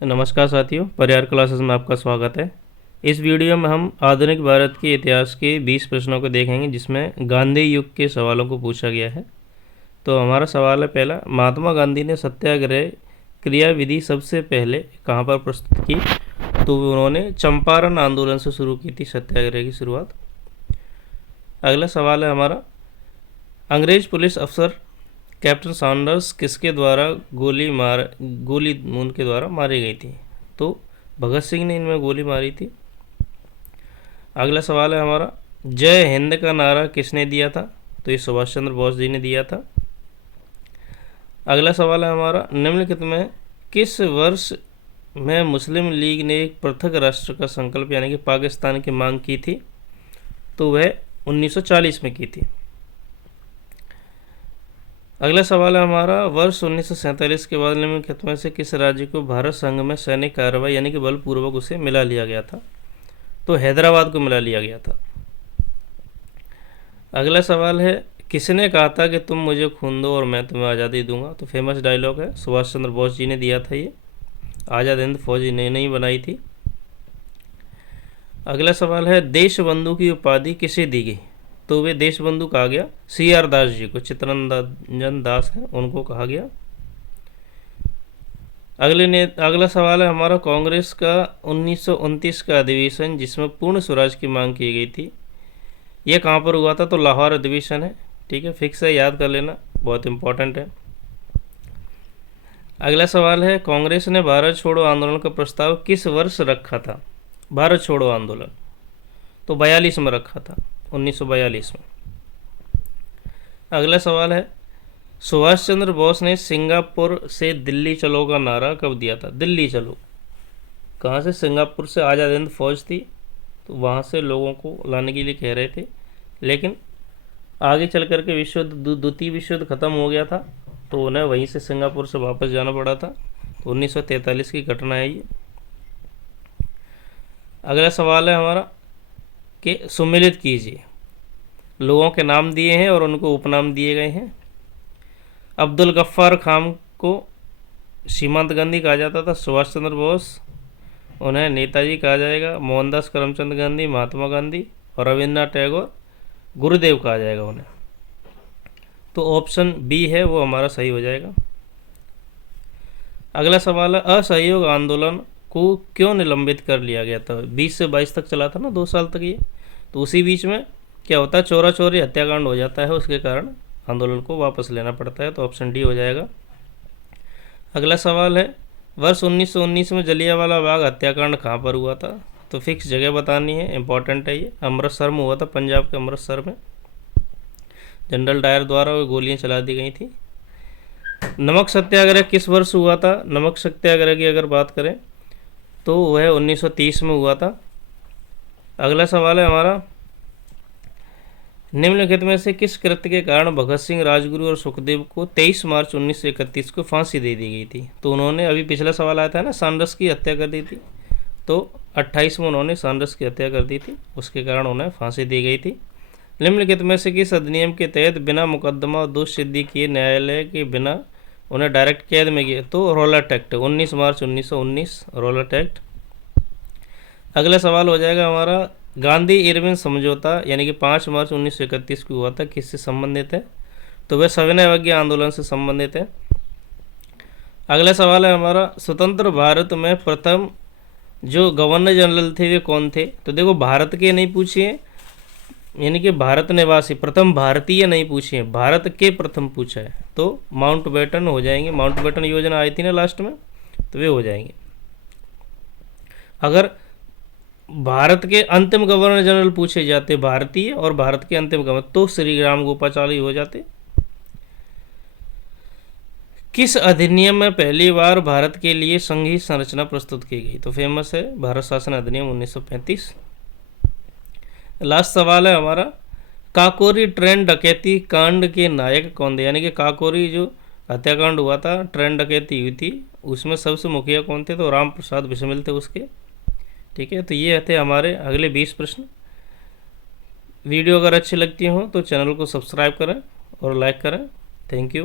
नमस्कार साथियों, परिहार क्लासेस में आपका स्वागत है। इस वीडियो में हम आधुनिक भारत के इतिहास के 20 प्रश्नों को देखेंगे जिसमें गांधी युग के सवालों को पूछा गया है। तो हमारा सवाल है पहला, महात्मा गांधी ने सत्याग्रह क्रियाविधि सबसे पहले कहाँ पर प्रस्तुत की? तो उन्होंने चंपारण आंदोलन से शुरू की थी सत्याग्रह की शुरुआत। अगला सवाल है हमारा, अंग्रेज पुलिस अफसर कैप्टन सॉन्डर्स किसके द्वारा गोली उनके द्वारा मारी गई थी? तो भगत सिंह ने इनमें गोली मारी थी। अगला सवाल है हमारा, जय हिंद का नारा किसने दिया था? तो ये सुभाष चंद्र बोस जी ने दिया था। अगला सवाल है हमारा, निम्नलिखित में किस वर्ष में मुस्लिम लीग ने एक पृथक राष्ट्र का संकल्प यानी कि पाकिस्तान की मांग की थी? तो वह 1940 में की थी। अगला सवाल है हमारा, वर्ष 1947 के बाद निम्नलिखित में से किस राज्य को भारत संघ में सैनिक कार्रवाई यानी कि बलपूर्वक उसे मिला लिया गया था? तो हैदराबाद को मिला लिया गया था। अगला सवाल है, किसने कहा था कि तुम मुझे खून दो और मैं तुम्हें आज़ादी दूंगा? तो फेमस डायलॉग है, सुभाष चंद्र बोस जी ने दिया था ये। आज़ाद हिंद फौज ने नहीं बनाई थी। अगला सवाल है, देश बंधु की उपाधि किसे दी गई? तो वे देश बंधु कहा गया CR दास जी को, चित्तरंजन दास हैं उनको कहा गया। अगला सवाल है हमारा, कांग्रेस का 1929 का अधिवेशन जिसमें पूर्ण स्वराज की मांग की गई थी, यह कहाँ पर हुआ था? तो लाहौर अधिवेशन है। ठीक है, फिक्स है, याद कर लेना, बहुत इंपॉर्टेंट है। अगला सवाल है, कांग्रेस ने भारत छोड़ो आंदोलन का प्रस्ताव किस वर्ष रखा था? भारत छोड़ो आंदोलन तो 42 में रखा था, 1942 में। अगला सवाल है, सुभाष चंद्र बोस ने सिंगापुर से दिल्ली चलो का नारा कब दिया था? दिल्ली चलो कहाँ से? सिंगापुर से आज़ाद हिंद फौज थी तो वहाँ से लोगों को लाने के लिए कह रहे थे, लेकिन आगे चल कर के द्वितीय विश्व युद्ध खत्म हो गया था तो उन्हें वहीं से सिंगापुर से वापस जाना पड़ा था। तो 1943 की घटना है ये। अगला सवाल है हमारा कि सुमेलित कीजिए, लोगों के नाम दिए हैं और उनको उपनाम दिए गए हैं। अब्दुल गफ्फार खान को सीमांत गांधी कहा जाता था, सुभाष चंद्र बोस उन्हें नेताजी कहा जाएगा, मोहनदास करमचंद गांधी महात्मा गांधी और रविन्द्रनाथ टैगोर गुरुदेव कहा जाएगा उन्हें। तो ऑप्शन बी है वो हमारा सही हो जाएगा। अगला सवाल है, असहयोग आंदोलन को क्यों निलंबित कर लिया गया था? 20 से 22 तक चला था ना, 2 साल तक ये। तो उसी बीच में क्या होता है, चोरा चोरी हत्याकांड हो जाता है, उसके कारण आंदोलन को वापस लेना पड़ता है। तो ऑप्शन डी हो जाएगा। अगला सवाल है, वर्ष 1919 में जलियांवाला बाग हत्याकांड कहाँ पर हुआ था? तो फिक्स जगह बतानी है, इंपॉर्टेंट है ये। अमृतसर में हुआ था, पंजाब के अमृतसर में। जनरल डायर द्वारा वो गोलियाँ चला दी गई थी। नमक सत्याग्रह किस वर्ष हुआ था? नमक सत्याग्रह की अगर बात करें तो वह 1930 में हुआ था। अगला सवाल है हमारा, निम्नलिखित में से किस कृत्य के कारण भगत सिंह, राजगुरु और सुखदेव को 23 मार्च 1931 को फांसी दे दी गई थी? तो उन्होंने, अभी पिछला सवाल आया था ना, सॉन्डर्स की हत्या कर दी थी। तो 28 में उन्होंने सॉन्डर्स की हत्या कर दी थी, उसके कारण उन्हें फांसी दी गई थी। निम्नलिखित में से किस अधिनियम के तहत बिना मुकदमा और दोष सिद्धि किए न्यायालय के बिना उन्हें डायरेक्ट कैद में गए? तो रॉलेट एक्ट, 19 मार्च 1919 रॉलेट एक्ट। अगला सवाल हो जाएगा हमारा, गांधी इरविन समझौता यानी कि 5 मार्च 1931 को हुआ था, किससे संबंधित है? तो वह सविनय अवज्ञा आंदोलन से संबंधित है। अगला सवाल है हमारा, स्वतंत्र भारत में प्रथम जो गवर्नर जनरल थे वे कौन थे? तो देखो, भारत के नहीं पूछिए, यानी कि भारत निवासी, प्रथम भारतीय नहीं पूछिए, भारत के प्रथम पूछा है। तो माउंटबेटन हो जाएंगे, माउंटबेटन योजना आई थी ना लास्ट में, तो वे हो जाएंगे। अगर भारत के अंतिम गवर्नर जनरल पूछे जाते भारतीय और भारत के अंतिम गवर्नर, तो श्री राम गोपाचारी हो जाते। किस अधिनियम में पहली बार भारत के लिए संघीय संरचना प्रस्तुत की गई? तो फेमस है भारत शासन अधिनियम 1935। लास्ट सवाल है हमारा, काकोरी ट्रेन डकैती कांड के नायक कौन थे? यानी कि काकोरी जो हत्याकांड हुआ था, ट्रेन डकैती हुई थी, उसमें सबसे मुखिया कौन थे? तो राम प्रसाद बिस्मिल थे उसके। ठीक है, तो ये थे हमारे अगले 20 प्रश्न। वीडियो अगर अच्छी लगती हो तो चैनल को सब्सक्राइब करें और लाइक करें। Thank you.